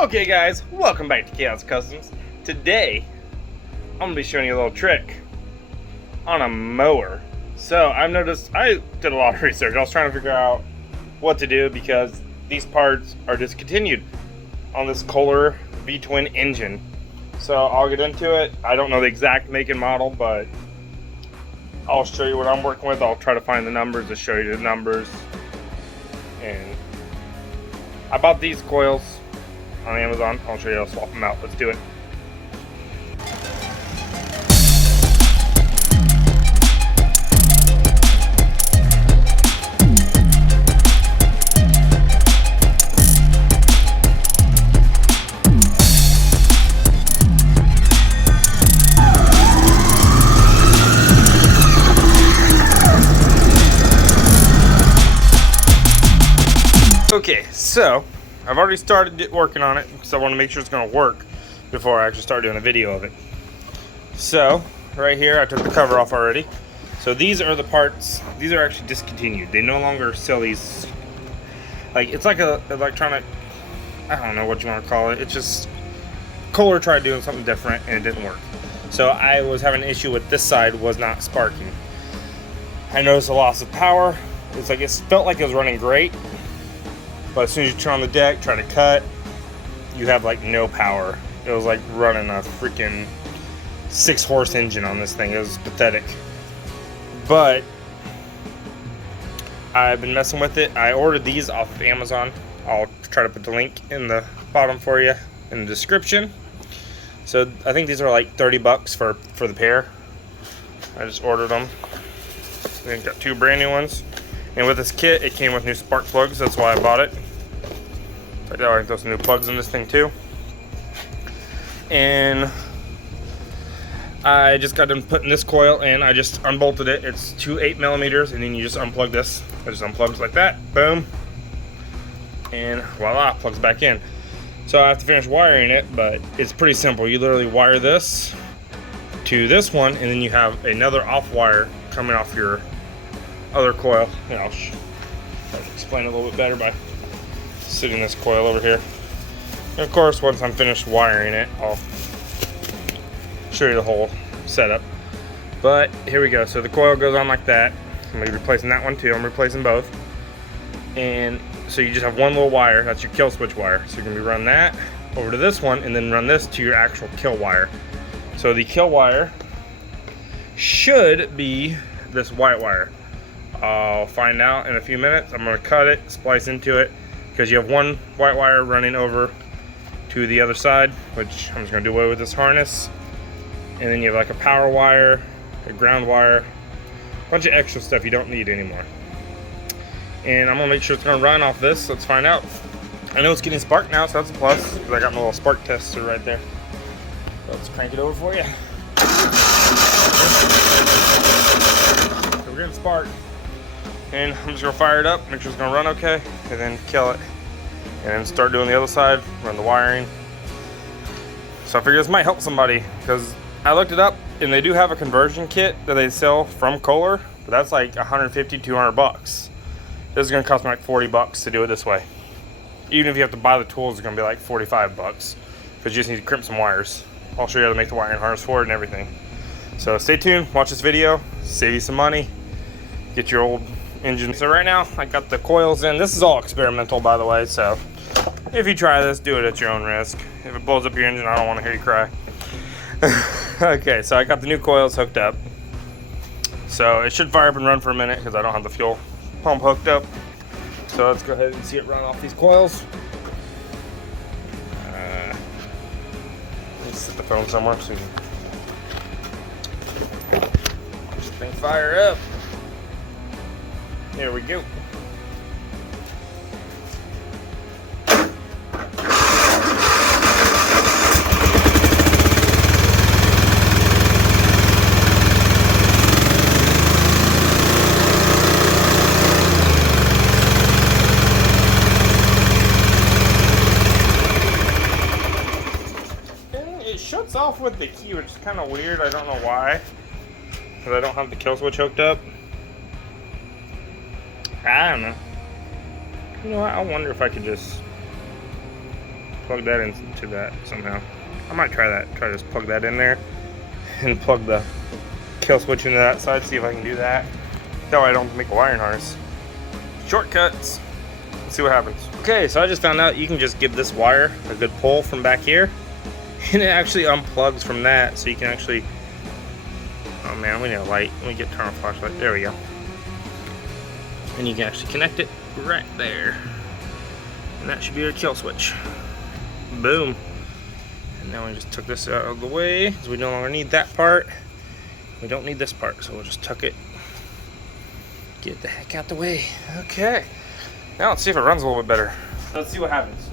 Okay guys, welcome back to Chaos Customs. Today, I'm going to be showing you a little trick on a mower. So, I've noticed, I did a lot of research. I was trying to figure out what to do because these parts are discontinued on this Kohler V-Twin engine. So, I'll get into it. I don't know the exact make and model, but I'll show you what I'm working with. I'll try to find the numbers to show you the numbers. And I bought these coils on Amazon. I'll show you how to swap them out. Let's do it. Okay, so I've already started working on it because I want to make sure it's going to work before I actually start doing a video of it. So, right here, I took the cover off already. So these are the parts, these are actually discontinued. They no longer sell these, like, it's like a electronic, I don't know what you want to call it. It's just, Kohler tried doing something different and it didn't work. So I was having an issue with this side was not sparking. I noticed a loss of power. It's like, it felt like it was running great. But as soon as you turn on the deck, try to cut, you have like no power. It was like running a freaking 6-horse engine on this thing. It was pathetic. But I've been messing with it. I ordered these off of Amazon. I'll try to put the link in the bottom for you in the description. So I think these are like 30 bucks for the pair. I just ordered them. Then got 2 brand new ones. And with this kit, it came with new spark plugs. That's why I bought it. I got those new plugs in this thing too. And I just got done putting this coil in. I just unbolted it. It's 2 8mm, and then you just unplug this. It just unplugs like that. Boom. And voila, plugs back in. So I have to finish wiring it, but it's pretty simple. You literally wire this to this one, and then you have another off wire coming off your other coil. And I'll explain it a little bit better by sitting this coil over here. And of course, once I'm finished wiring it, I'll show you the whole setup. But here we go. So the coil goes on like that. I'm going to be replacing that one too. I'm replacing both. And so you just have one little wire. That's your kill switch wire. So you're going to be run that over to this one and then run this to your actual kill wire. So the kill wire should be this white wire. I'll find out in a few minutes. I'm going to cut it, splice into it, because you have one white wire running over to the other side, which I'm just going to do away with this harness. And then you have like a power wire, a ground wire, a bunch of extra stuff you don't need anymore. And I'm going to make sure it's going to run off this. Let's find out. I know it's getting spark now, so that's a plus, because I got my little spark tester right there. So let's crank it over for you. So we're getting spark. And I'm just gonna fire it up, make sure it's gonna run okay, and then kill it. And then start doing the other side, run the wiring. So I figured this might help somebody, because I looked it up, and they do have a conversion kit that they sell from Kohler, but that's like 150, 200 bucks. This is gonna cost me like 40 bucks to do it this way. Even if you have to buy the tools, it's gonna be like 45 bucks, because you just need to crimp some wires. I'll show you how to make the wiring harness for it and everything. So stay tuned, watch this video, save you some money, get your old engine. So right now I got the coils in. This is all experimental, by the way, so if you try this, do it at your own risk. If it blows up your engine, I don't want to hear you cry. Okay, so I got the new coils hooked up, so it should fire up and run for a minute because I don't have the fuel pump hooked up. So let's go ahead and see it run off these coils. Let's set the phone somewhere so you can this thing fire up. Here we go. It shuts off with the key, which is kind of weird. I don't know why, because I don't have the kill switch hooked up. I don't know. You know what? I wonder if I could just plug that into that somehow. I might try that. Try to just plug that in there and plug the kill switch into that side. See if I can do that. That way I don't have to make a wiring harness. Shortcuts. Let's see what happens. Okay, so I just found out you can just give this wire a good pull from back here, and it actually unplugs from that, so you can actually. Oh man, we need a light. Let me turn on a flashlight. There we go. And you can actually connect it right there, and that should be your kill switch. Boom. And now we just took this out of the way because we no longer need that part. We don't need this part, so we'll just tuck it. Get the heck out the way. Okay. Now let's see if it runs a little bit better. Let's see what happens.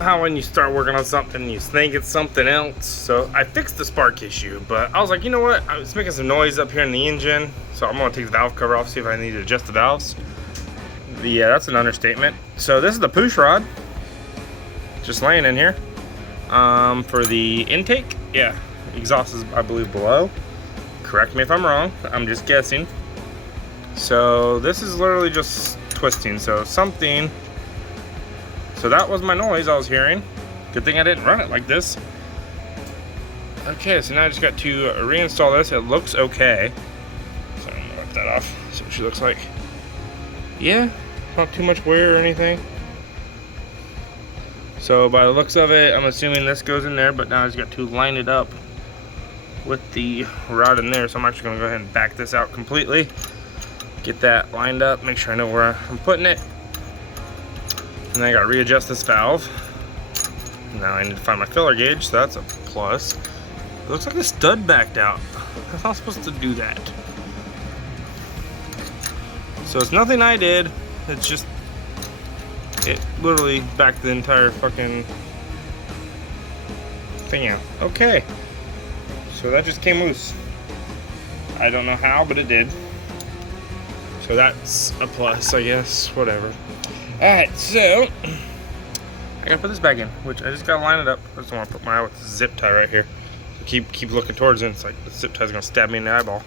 How when you start working on something, you think it's something else. So I fixed the spark issue, but I was like, you know what? It's making some noise up here in the engine, so I'm gonna take the valve cover off, see if I need to adjust the valves. Yeah, that's an understatement. So this is the push rod, just laying in here. For the intake, yeah, exhaust is, I believe, below. Correct me if I'm wrong, I'm just guessing. So this is literally just twisting, so something. So that was my noise I was hearing. Good thing I didn't run it like this. Okay, so now I just got to reinstall this. It looks okay. So I'm gonna wipe that off, see what she looks like. Yeah, not too much wear or anything. So by the looks of it, I'm assuming this goes in there, but now I just got to line it up with the rod in there. So I'm actually gonna go ahead and back this out completely. Get that lined up, make sure I know where I'm putting it. And then I gotta readjust this valve. Now I need to find my filler gauge, so that's a plus. It looks like the stud backed out. I'm not supposed to do that. So it's nothing I did, it's just, it literally backed the entire fucking thing out. Okay, so that just came loose. I don't know how, but it did. So that's a plus, I guess, whatever. Alright, so I gotta put this back in, which I just gotta line it up. I just want to put my eye with the zip tie right here. So keep looking towards it. It's like the zip tie's gonna stab me in the eyeball.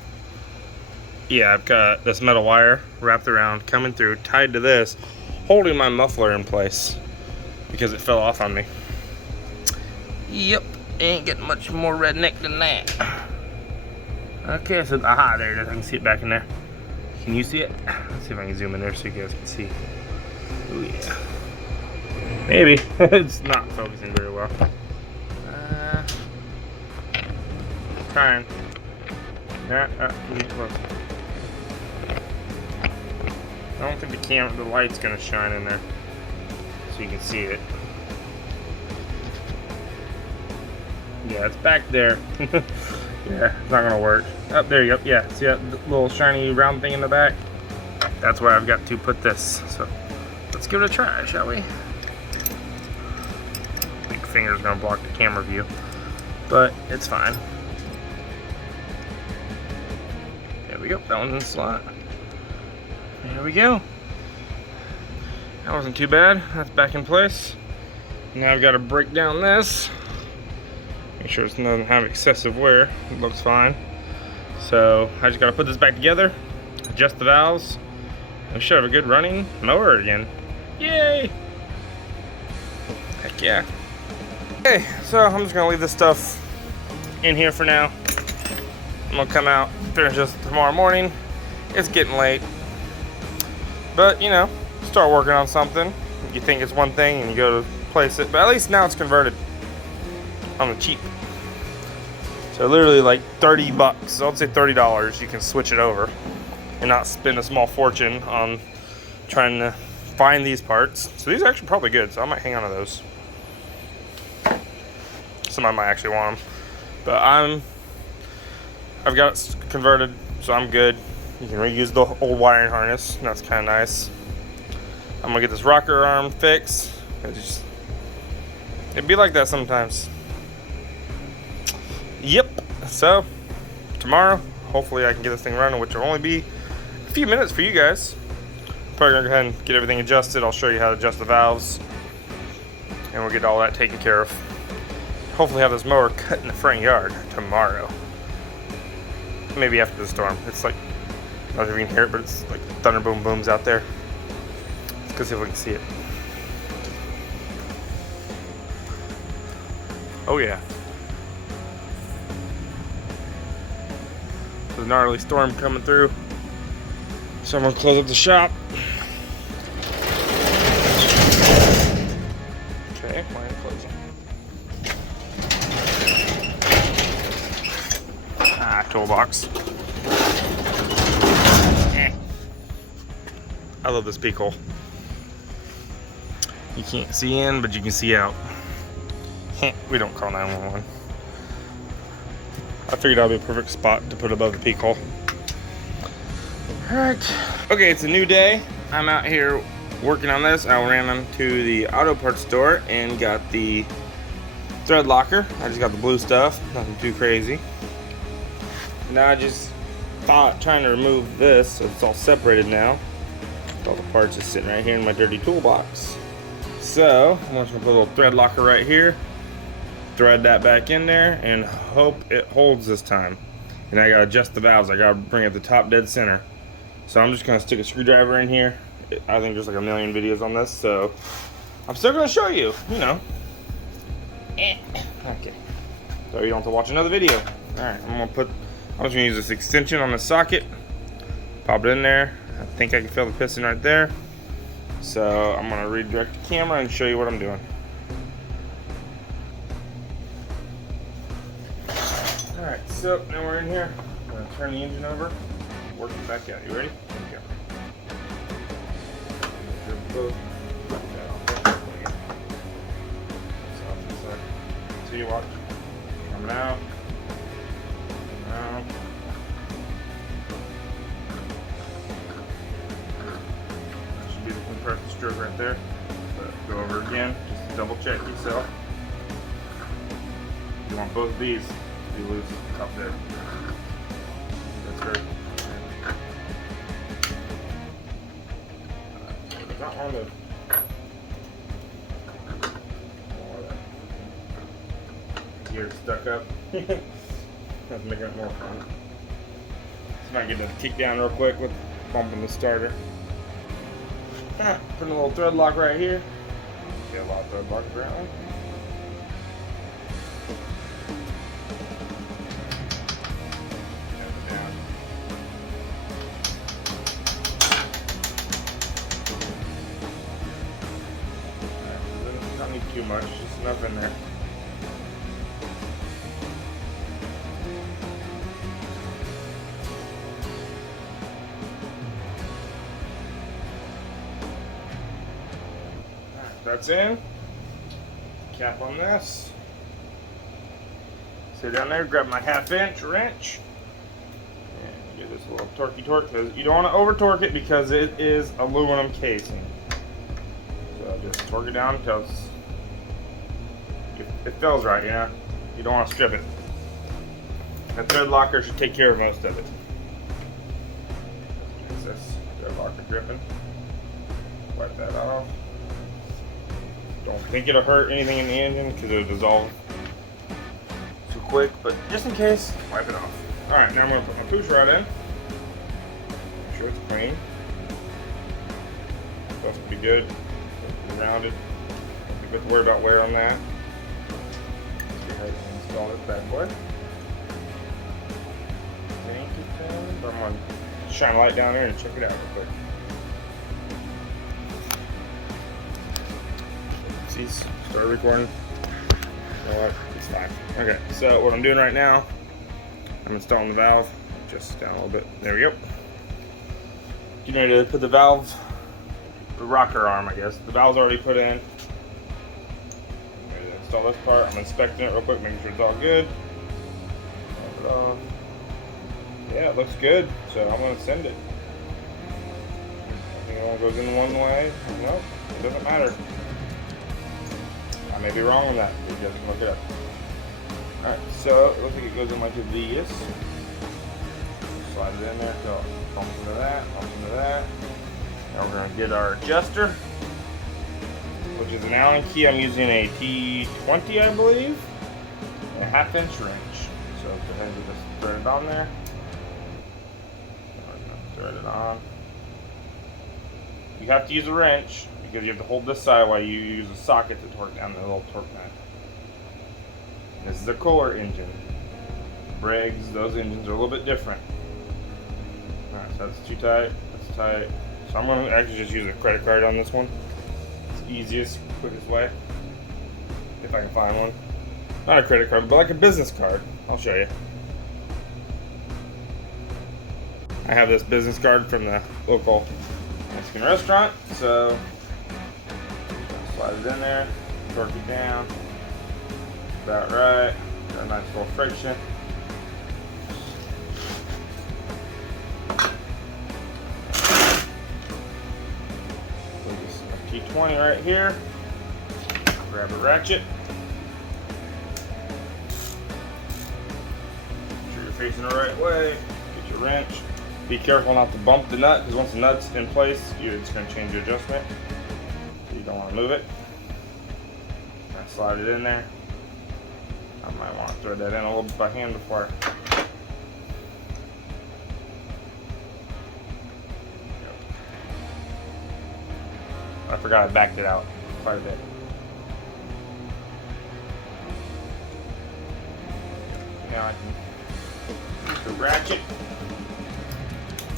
Yeah, I've got this metal wire wrapped around, coming through, tied to this, holding my muffler in place because it fell off on me. Yep, ain't getting much more redneck than that. Okay, so aha, there it is. I can see it back in there. Can you see it? Let's see if I can zoom in there so you guys can see. Oh yeah. Maybe. It's not focusing very well. Trying. Yeah, look. I don't think the light's gonna shine in there, so you can see it. Yeah, it's back there. Yeah, it's not gonna work. Oh, there you go. Yeah, see that little shiny round thing in the back? That's where I've got to put this. So let's give it a try, shall we? Big finger's gonna block the camera view, but it's fine. There we go. That one's in the slot. There we go. That wasn't too bad. That's back in place. Now I've got to break down this. Make sure it doesn't have excessive wear. It looks fine. So I just got to put this back together, adjust the valves. We should have a good running mower again. Yay! Heck yeah. Okay, so I'm just gonna leave this stuff in here for now. I'm gonna come out, finish this tomorrow morning. It's getting late. But you know, start working on something. You think it's one thing and you go to place it, but at least now it's converted on the cheap. So literally like 30 bucks, I would say $30, you can switch it over and not spend a small fortune on trying to find these parts. So these are actually probably good, so I might hang on to those. Somebody might actually want them. But I've got it converted, so I'm good. You can reuse the old wiring harness, and that's kind of nice. I'm gonna get this rocker arm fixed. It'd be like that sometimes. Yep, so tomorrow, hopefully I can get this thing running, which will only be a few minutes for you guys. Probably gonna go ahead and get everything adjusted. I'll show you how to adjust the valves, and we'll get all that taken care of. Hopefully have this mower cut in the front yard tomorrow. maybe after the storm. It's like, I don't know if you can hear it, but it's like thunder boom booms out there. Let's go see if we can see it. Oh yeah. There's a gnarly storm coming through. So I'm gonna close up the shop. Okay, mine closing. Toolbox. I love this peak hole. You can't see in, but you can see out. We don't call 911. I figured that would be a perfect spot to put above the peak hole. Alright. Okay, it's a new day. I'm out here working on this. I ran into the auto parts store and got the thread locker. I just got the blue stuff, nothing too crazy. Now I just thought trying to remove this, so it's all separated now. All the parts just sitting right here in my dirty toolbox. So I'm just gonna put a little thread locker right here, thread that back in there, and hope it holds this time. And I gotta adjust the valves. I gotta bring it to the top dead center. So I'm just gonna stick a screwdriver in here. I think there's like a million videos on this, so I'm still gonna show you, you know. Okay. So you don't have to watch another video. Alright, I'm just gonna use this extension on the socket. Pop it in there. I think I can feel the piston right there. So I'm gonna redirect the camera and show you what I'm doing. Alright, so now we're in here. I'm gonna turn the engine over, work it back out. You ready? Okay. So you watch. Coming out. Coming out. That should be the compressor stroke right there. But go over again. Just double check yourself. You want both of these to be loose up there. That's great. Not on the gear stuck up. That's making it more fun. So I get to kick down real quick with bumping the starter. Putting a little thread lock right here. Get a lot of thread lock apparently. Don't need too much, just enough in there. That's in. Cap on this. Sit down there, grab my 1/2" wrench, and give this a little torquey torque, because you don't want to over torque it because it is aluminum casing. So just torque it down until it feels right, you know? You don't want to strip it. The thread locker should take care of most of it. Is this thread locker dripping? Wipe that off. Don't think it'll hurt anything in the engine because it'll dissolve too quick, but just in case, wipe it off. Alright, now I'm going to put my push rod in. Make sure it's clean. It's supposed to be good. It's rounded. Don't have to worry about wear on that. Let's go ahead and install this bad boy. But I'm going to shine a light down there and check it out real quick. Start recording. You know what? It's fine. Okay, so what I'm doing right now, I'm installing the valve. Just down a little bit. There we go. Getting ready to put the valve, the rocker arm, I guess. The valve's already put in. I'm ready to install this part. I'm inspecting it real quick, making sure it's all good. Pop it off. Yeah, it looks good. So I'm gonna send it. I think it all goes in one way. Nope, it doesn't matter. I may be wrong on that. You guys can look it up. Alright, so it looks like it goes in like this. Slide it in there, so bump into that, bump into that. Now we're going to get our adjuster, which is an Allen key. I'm using a T20, I believe, and a 1/2" wrench. So go ahead and just thread it on there. thread it on. You have to use a wrench because you have to hold this side while you use a socket to torque down the little torque nut. This is a Kohler engine. Briggs, those engines are a little bit different. Alright, so that's too tight, that's tight. So I'm going to actually just use a credit card on this one. It's the easiest, quickest way. If I can find one. Not a credit card, but like a business card. I'll show you. I have this business card from the local Mexican restaurant, so slide it in there, torque it down, about right, got a nice little friction. T20 right here, grab a ratchet, make sure you're facing the right way, get your wrench. Be careful not to bump the nut, because once the nut's in place, it's going to change your adjustment. So you don't want to move it. I slide it in there. I might want to throw that in a little bit by hand before I forgot I backed it out quite a bit. Now I can use the ratchet.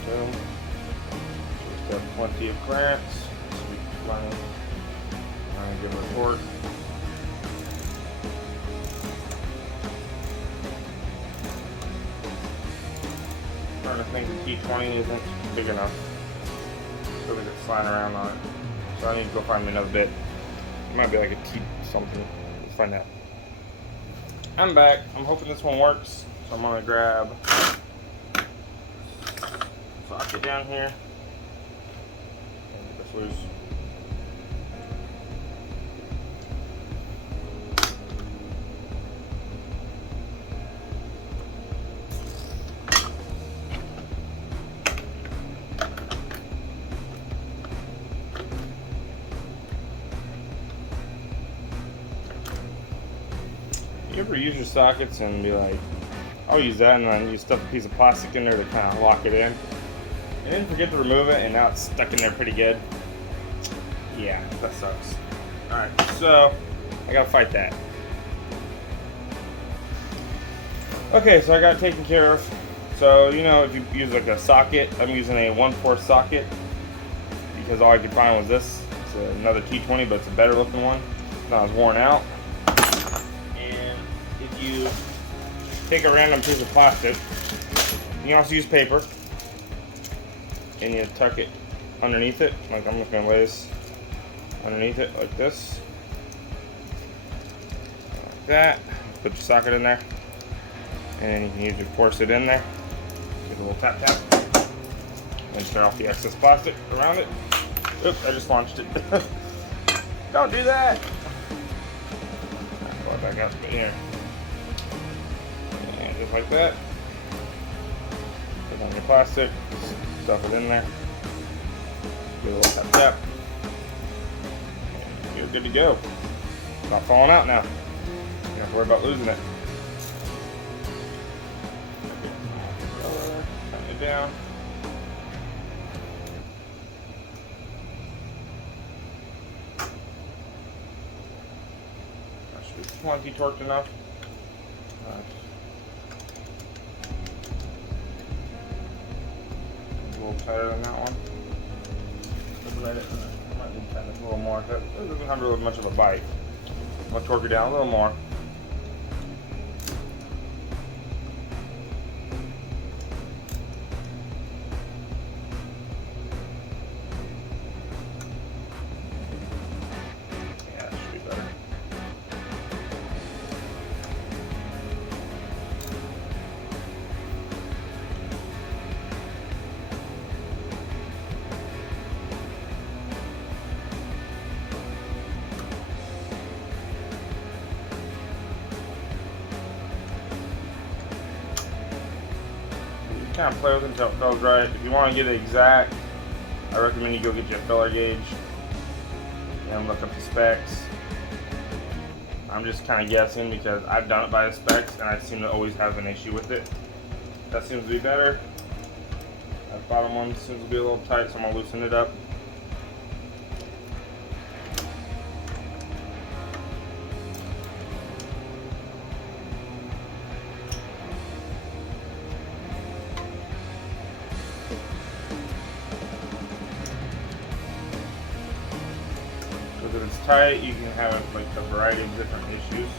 Boom. Just have plenty of clearance. Sweet 20. And give it a torque. Starting to think the T20 isn't big enough. So we it's flying around on it. So I need to go find me another bit. It might be like a T something. Let's find out. I'm back. I'm hoping this one works. So I'm gonna grab socket down here and get this loose. You ever use your sockets and be like, I'll use that, and then you stuff a piece of plastic in there to kind of lock it in, and then forget to remove it, and now it's stuck in there pretty good? Yeah, that sucks. Alright, so I gotta fight that. Okay, so I got it taken care of. So, you know, if you use like a socket, I'm using a 1/4 socket because all I could find was this. It's another T20, but it's a better looking one. It's not as worn out. You take a random piece of plastic, you can also use paper, and you tuck it underneath it. Like I'm just going to lay this underneath it like this, like that. Put your socket in there, and then you can usually force it in there. Give it a little tap tap, and tear off the excess plastic around it. Oops, I just launched it. Don't do that. Pull it back up here. Just like that. Put on your plastic, stuff it in there. Do a little tap tap. And you're good to go. It's not falling out now. You don't have to worry about losing it. Tighten it down. That should be plenty torqued enough. Tighter than that one. Let it, I might need to tighten it a little more. It doesn't have really much of a bite. I'm going to torque it down a little more. Yeah, that should be better. Kind of play with it until it feels right. If you want to get it exact, I recommend you go get you a filler gauge and look up the specs. I'm just kind of guessing because I've done it by the specs and I seem to always have an issue with it. That seems to be better. That bottom one seems to be a little tight, so I'm gonna loosen it up. If it's tight, you can have like a variety of different issues.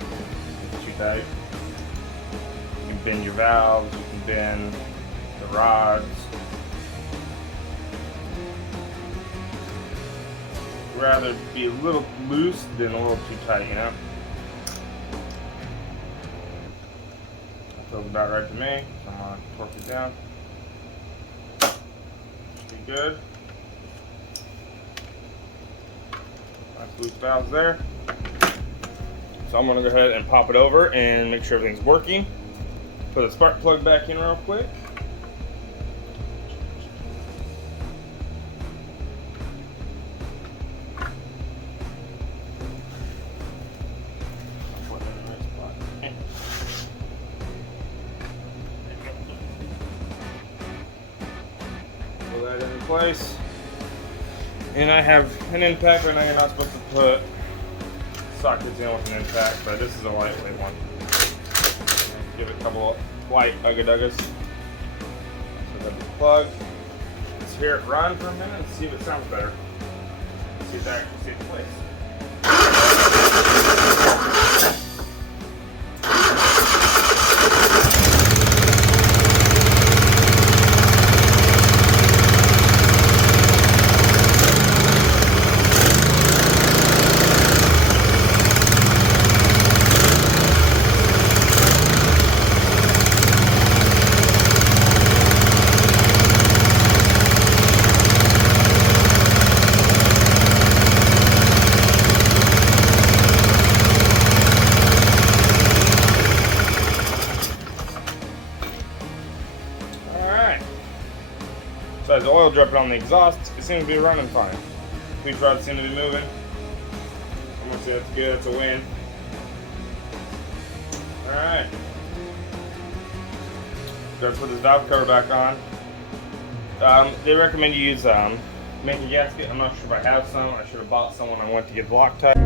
If it's too tight, you can bend your valves, you can bend the rods. I'd rather be a little loose than a little too tight, you know? That feels about right to me, so I'm gonna torque it down. Should be good. Nice loose valves there. So I'm gonna go ahead and pop it over and make sure everything's working. Put the spark plug back in real quick. Pull that into place. And I have an impact. I know you're not supposed to put sockets in with an impact, but this is a lightweight one. Give it a couple of light ugga-duggas. So that's the plug. Let's hear it run for a minute and see if it sounds better. See if that actually stays in place. Besides the oil dripping on the exhaust, it seems to be running fine. Tweet rods seem to be moving. I'm gonna say that's good, that's a win. Alright. Gotta put this valve cover back on. They recommend you use make a gasket. I'm not sure if I have some. I should have bought some when I went to get Loctite.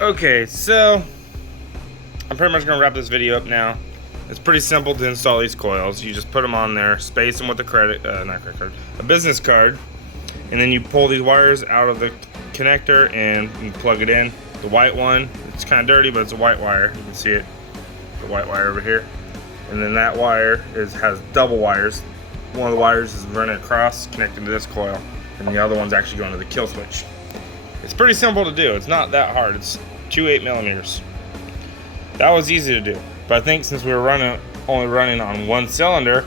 Okay, so I'm pretty much gonna wrap this video up now. It's pretty simple to install these coils. You just put them on there, space them with a business card, and then you pull these wires out of the connector and you plug it in. The white one, it's kind of dirty, but it's a white wire. You can see it, the white wire over here. And then that wire has double wires. One of the wires is running across, connecting to this coil, and the other one's actually going to the kill switch. It's pretty simple to do. It's not that hard. It's 2 8mm. That was easy to do. But I think since we were only running on one cylinder,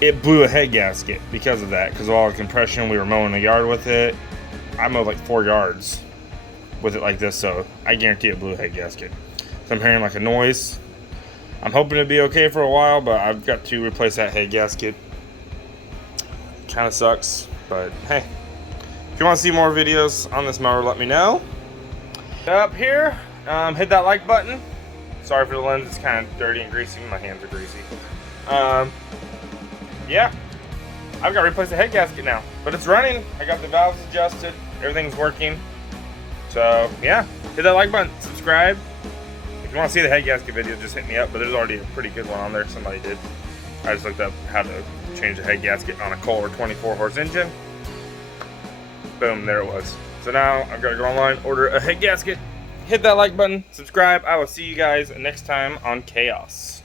it blew a head gasket because of that. Because of all the compression, we were mowing the yard with it. I mowed like 4 yards with it like this, so I guarantee it blew a head gasket. So I'm hearing like a noise. I'm hoping to be okay for a while, but I've got to replace that head gasket. Kind of sucks, but hey. If you want to see more videos on this mower, let me know. Up here, hit that like button. Sorry for the lens, it's kind of dirty and greasy. My hands are greasy. Yeah, I've got to replace the head gasket now, but it's running. I got the valves adjusted, everything's working. So yeah, hit that like button, subscribe. If you want to see the head gasket video, just hit me up, but there's already a pretty good one on there, somebody did. I just looked up how to change the head gasket on a Kohler 24 horse engine. Boom, there it was. So now I've got to go online, order a head gasket, hit that like button, subscribe. I will see you guys next time on Chaos.